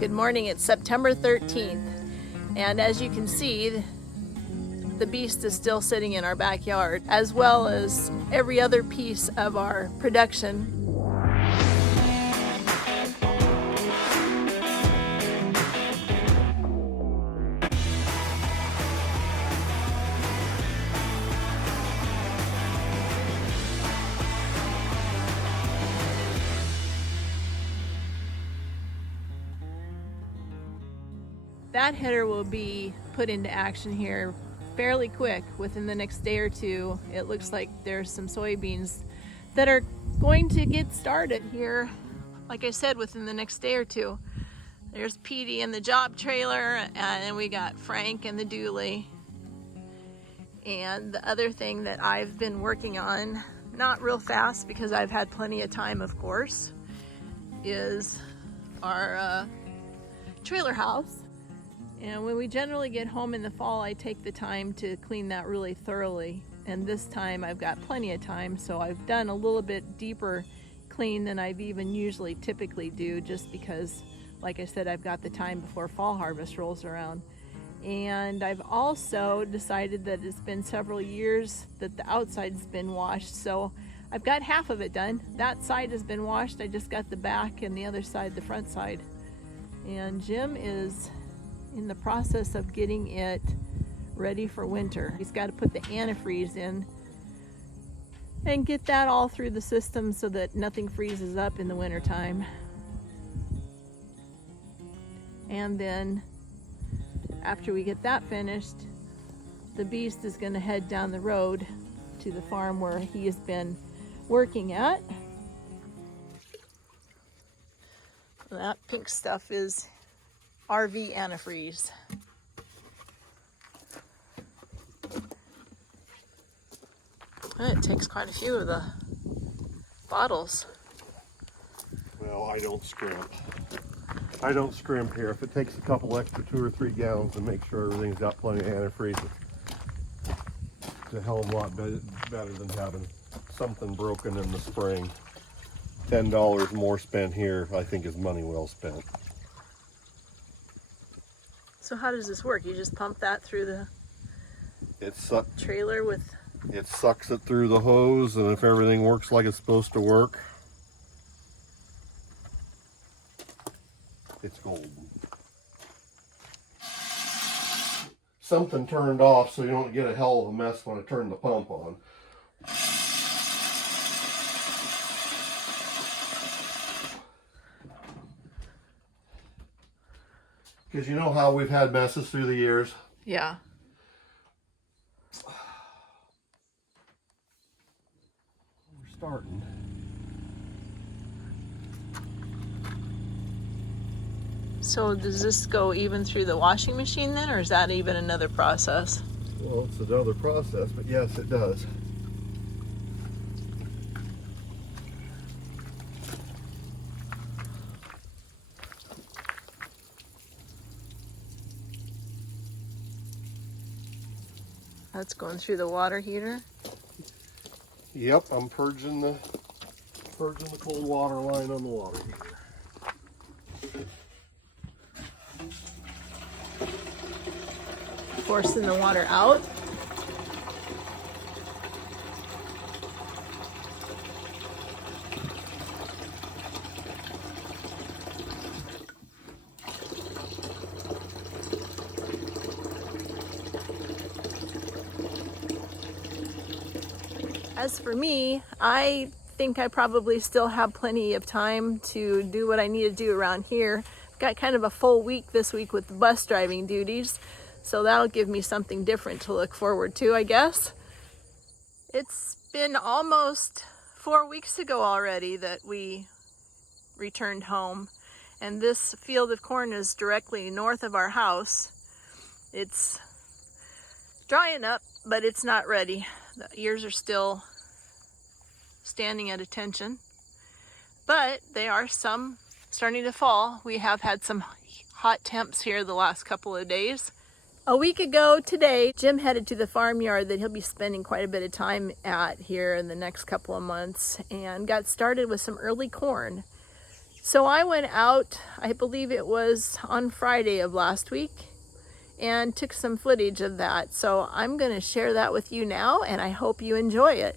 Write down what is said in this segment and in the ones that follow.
Good morning, it's September 13th, and as you can see, the beast is still sitting in our backyard, as well as every other piece of our production. That header will be put into action here fairly quick, within the next day or two. It looks like there's some soybeans that are going to get started here, like I said, within the next day or two. There's Petey in the job trailer, and then we got Frank in the dually. And the other thing that I've been working on, not real fast because I've had plenty of time, of course, is our trailer house. And when we generally get home in the fall, I take the time to clean that really thoroughly. And this time I've got plenty of time, so I've done a little bit deeper clean than I've even usually typically do, just because, like I said, I've got the time before fall harvest rolls around. And I've also decided that it's been several years that the outside's been washed, so I've got half of it done. That side has been washed, I just got the back, and the other side, the front side. And Jim is in the process of getting it ready for winter. He's got to put the antifreeze in and get that all through the system so that nothing freezes up in the winter time. And then after we get that finished, the beast is going to head down the road to the farm where he has been working at. That pink stuff is RV antifreeze. It takes quite a few of the bottles. Well, I don't scrimp. I don't scrimp here. If it takes a couple extra 2 or 3 gallons to make sure everything's got plenty of antifreeze, it's a hell of a lot better than having something broken in the spring. $10 more spent here, I think, is money well spent. So how does this work? You just pump that through the trailer with... It sucks it through the hose, and if everything works like it's supposed to work, it's golden. Something turned off so you don't get a hell of a mess when I turn the pump on. Because you know how we've had messes through the years? Yeah. We're starting. So does this go even through the washing machine then, or is that even another process? Well, it's another process, but yes, it does. That's going through the water heater? Yep, I'm purging the cold water line on the water heater. Forcing the water out. As for me, I think I probably still have plenty of time to do what I need to do around here. I've got kind of a full week this week with the bus driving duties, so that'll give me something different to look forward to, I guess. It's been almost 4 weeks ago already that we returned home, and this field of corn is directly north of our house. It's drying up, but it's not ready. The ears are still standing at attention, but they are some starting to fall. We have had some hot temps here the last couple of days. A week ago today, Jim headed to the farmyard that he'll be spending quite a bit of time at here in the next couple of months, and got started with some early corn. So I went out, I believe it was on Friday of last week, and took some footage of that. So I'm going to share that with you now, and I hope you enjoy it.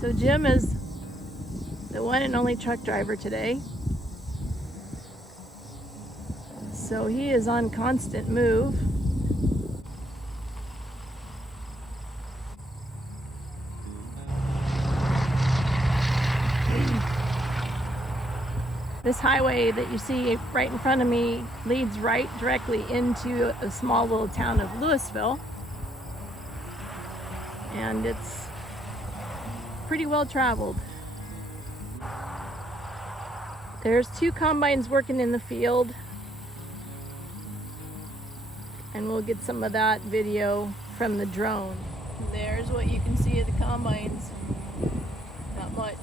So Jim is the one and only truck driver today. So he is on constant move. This highway that you see right in front of me leads right directly into a small little town of Louisville. And it's pretty well traveled. There's 2 combines working in the field, and we'll get some of that video from the drone. There's what you can see of the combines. Not much.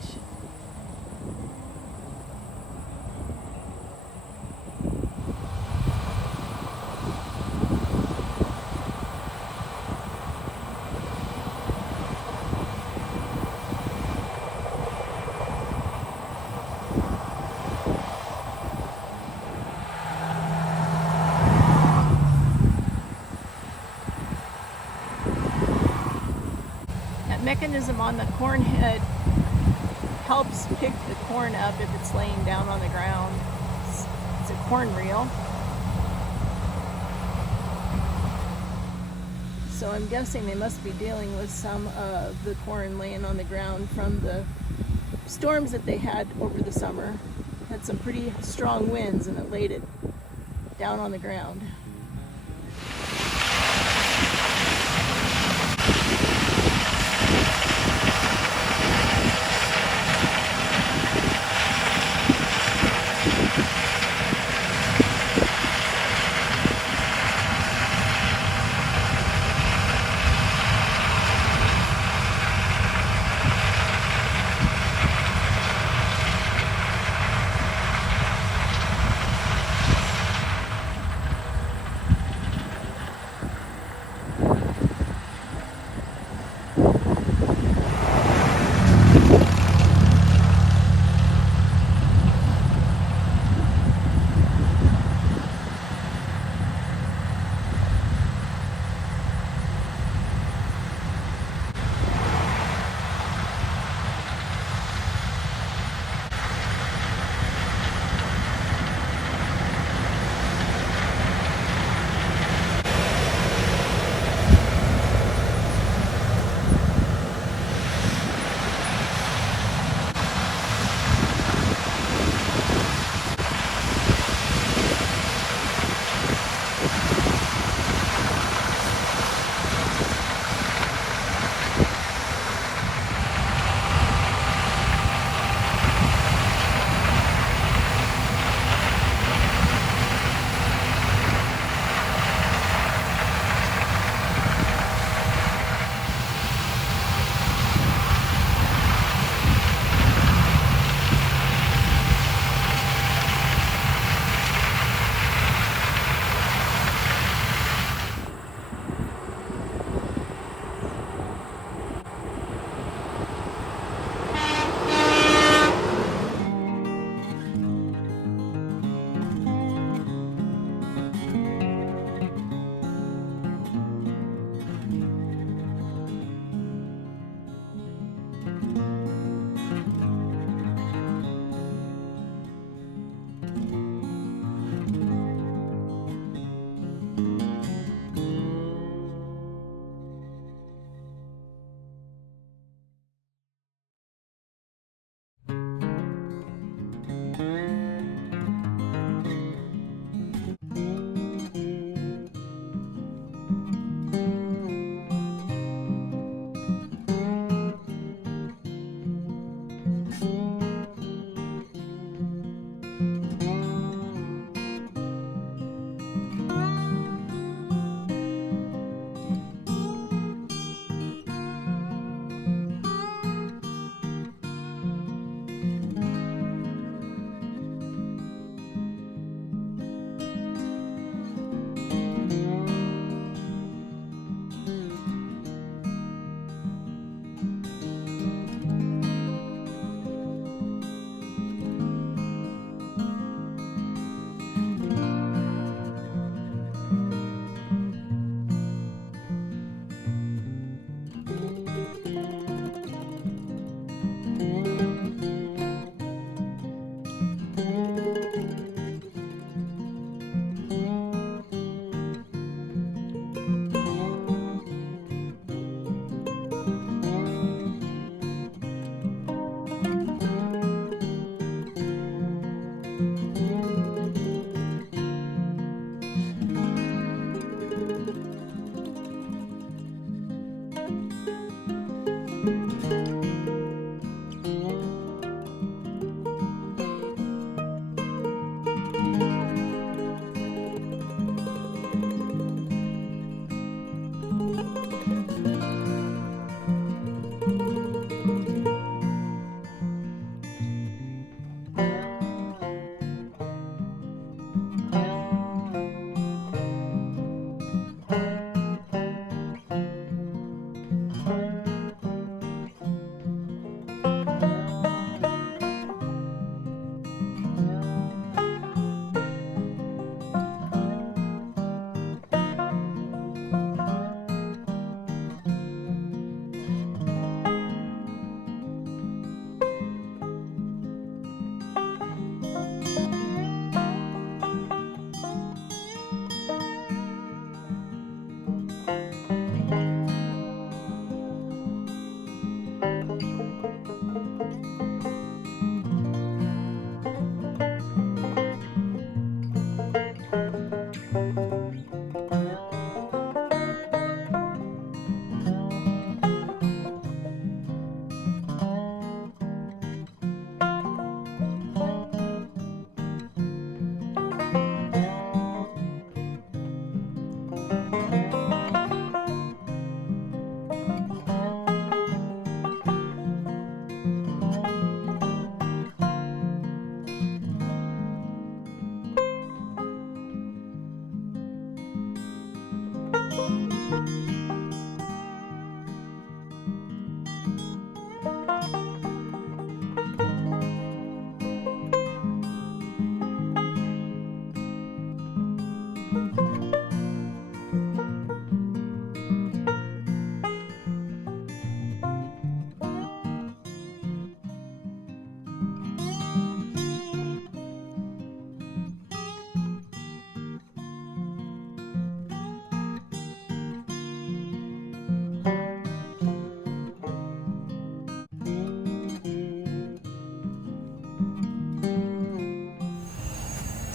Mechanism on the corn head helps pick the corn up if it's laying down on the ground. It's a corn reel. So I'm guessing they must be dealing with some of the corn laying on the ground from the storms that they had over the summer. Had some pretty strong winds and it laid it down on the ground.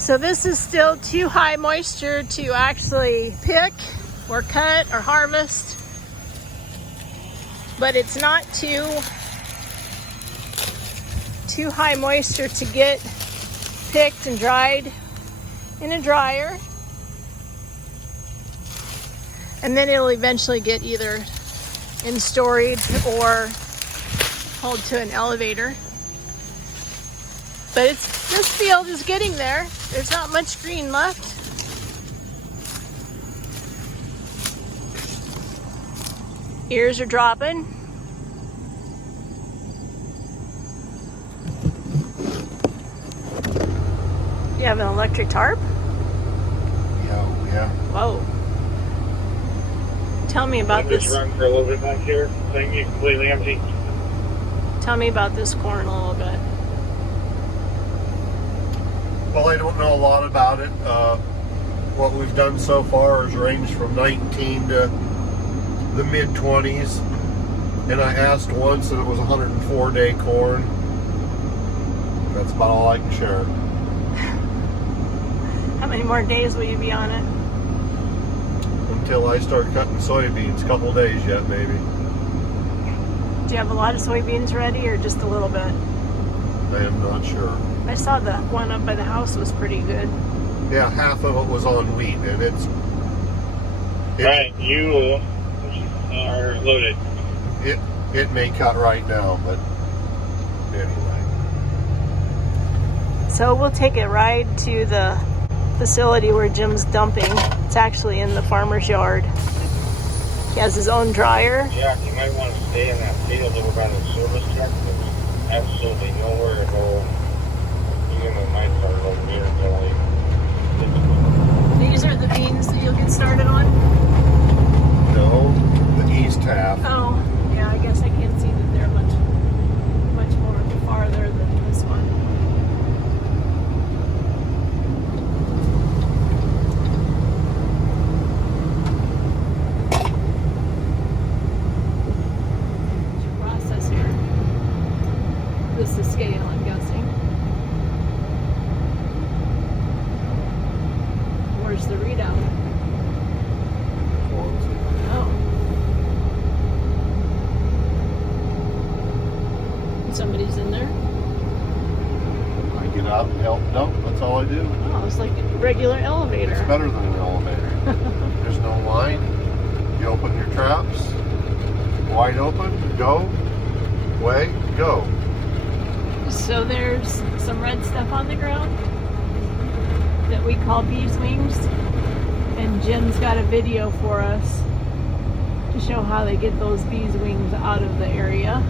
So this is still too high moisture to actually pick or cut or harvest, but it's not too high moisture to get picked and dried in a dryer. And then it'll eventually get either in storage or hauled to an elevator. But this field is getting there. There's not much green left. Ears are dropping. You have an electric tarp? Yeah. Whoa. Tell me about this. Just run for a little bit back here. Thing you completely empty. Tell me about this corn a little bit. Well, I don't know a lot about it. What we've done so far has ranged from 19 to the mid-20s. And I asked once and it was 104-day corn. That's about all I can share. How many more days will you be on it? Until I start cutting soybeans, a couple days yet, maybe. Do you have a lot of soybeans ready or just a little bit? I am not sure. I saw the one up by the house was pretty good. Yeah, half of it was on wheat, and Right, you are loaded. It may cut right now, but anyway. So we'll take a ride to the facility where Jim's dumping. It's actually in the farmer's yard. He has his own dryer. Yeah, you might want to stay in that field over by the service truck. There's absolutely nowhere to go. Even with my start over here until These are the beans that you'll get started on? No, the east half. Oh, yeah, I guess I can't see that they're much more farther than this one. Process here. This is scale, I'm guessing. Where's the readout? Oh. Somebody's in there? I get out and help dump. That's all I do. Oh, it's like a regular elevator. It's better than an elevator. There's no line. You open your traps. Wide open. Go. Way. Go. So there's some red stuff on the ground that we call bees wings, and Jim's got a video for us to show how they get those bees wings out of the area.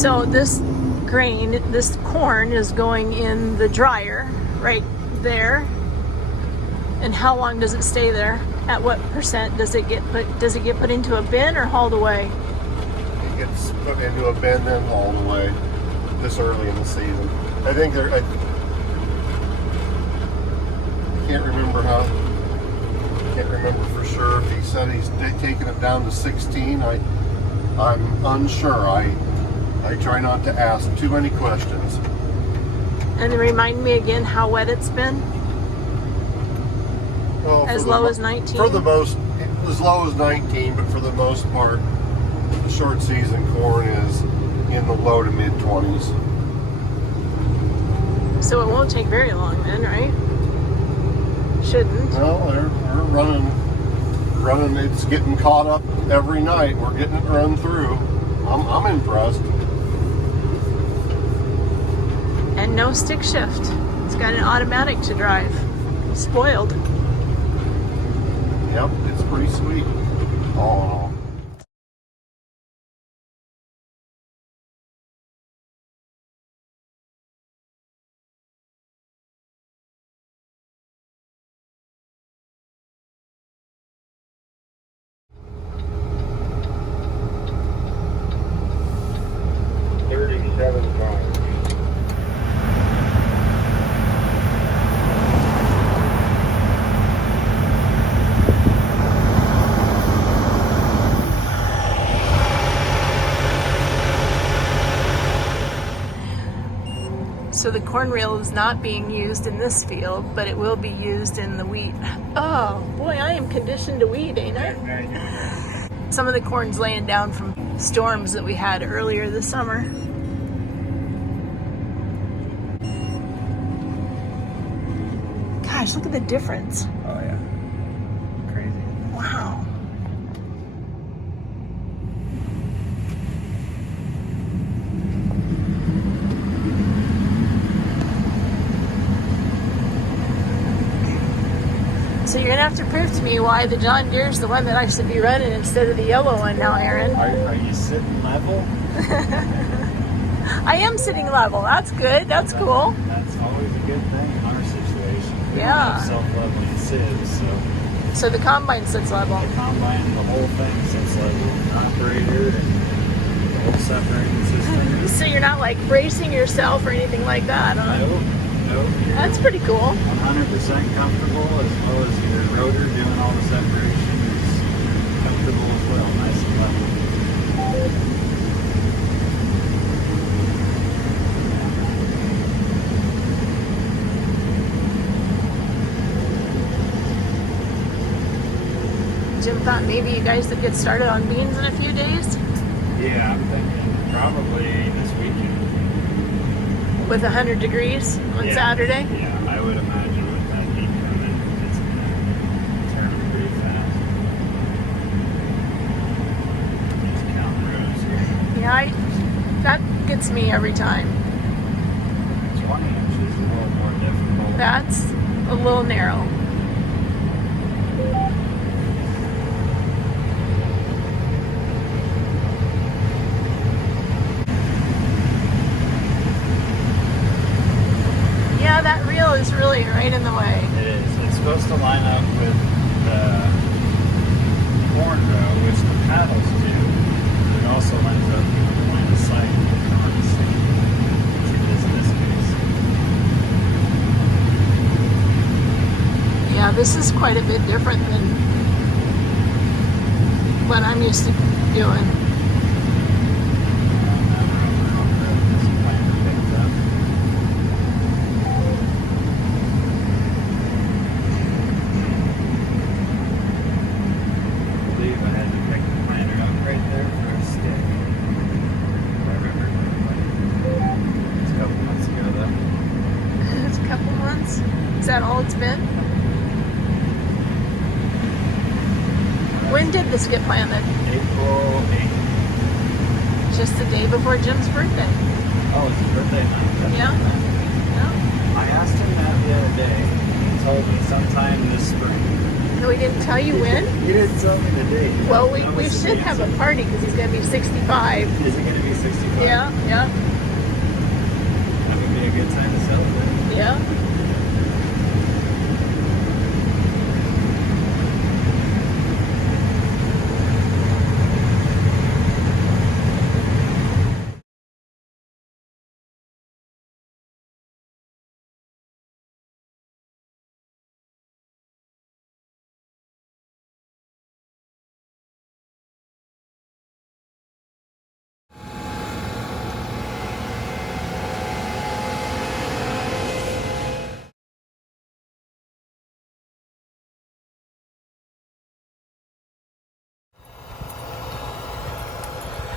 So this grain, this corn is going in the dryer right there. And how long does it stay there? At what percent does it get put? Does it get put into a bin or hauled away? It gets put into a bin then hauled away this early in the season. I think I can't remember for sure if he said he's taking it down to 16. I'm unsure. I try not to ask too many questions. And remind me again how wet it's been. Well, as low as 19? For the most, as low as 19, but for the most part, the short season corn is in the low to mid 20s. So it won't take very long then, right? Shouldn't. Well, they're running. It's getting caught up every night. We're getting it run through. I'm impressed. And no stick shift. It's got an automatic to drive. Spoiled. Yep, it's pretty sweet. Oh. So the corn reel is not being used in this field, but it will be used in the wheat. Oh boy, I am conditioned to wheat, ain't I? Some of the corn's laying down from storms that we had earlier this summer. Gosh, look at the difference. Oh yeah. Crazy. Wow. So you're gonna have to prove to me why the John Deere's the one that I should be running instead of the yellow one now, Aaron. Are you sitting level? I am sitting level. That's good. That's cool. That's always a good thing in our situation. We Yeah. don't have self-leveling sieves, So the combine sits level. the combine, the whole thing sits level. The operator and the whole separating system. So you're not like bracing yourself or anything like that, huh? No. That's pretty cool. 100% comfortable, as well as your rotor doing all the separation is comfortable as well, nice and level. Jim thought maybe you guys would get started on beans in a few days Yeah, I'm thinking probably this weekend. with 100 degrees on Saturday. Yeah, I would imagine with that heat coming, it's gonna turn pretty fast. Just count rows here. Yeah, that gets me every time. 20 inches is a little more difficult. That's a little narrow. Yeah, that reel is really right in the way. It is. It's supposed to line up with the corn row, which the paddles do. It also lines up with the line of sight of the harnessing, which it is in this case. Yeah, this is quite a bit different than what I'm used to doing. It's a couple months. Is that all it's been? When did this get planted? April 8th. Just the day before Jim's birthday. Oh, it's his birthday month. Yeah. Yeah. I asked him that the other day. He told me sometime this spring. No, he didn't tell you when? He didn't tell me the date. Well, That we was the should have a answer. party because he's going to be 65. Is it going to be 65? Yeah, yeah, That would be a good time to celebrate. yeah.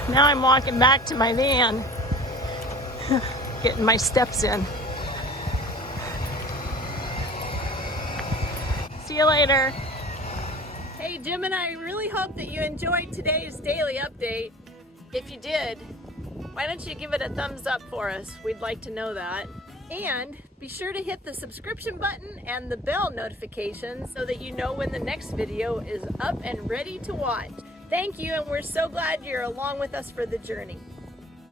Now I'm walking back to my van, getting my steps in. See you later. Hey Jim and I really hope that you enjoyed today's daily update. If you did, why don't you give it a thumbs up for us? We'd like to know that. And be sure to hit the subscription button and the bell notifications so that you know when the next video is up and ready to watch. Thank you, and we're so glad you're along with us for the journey.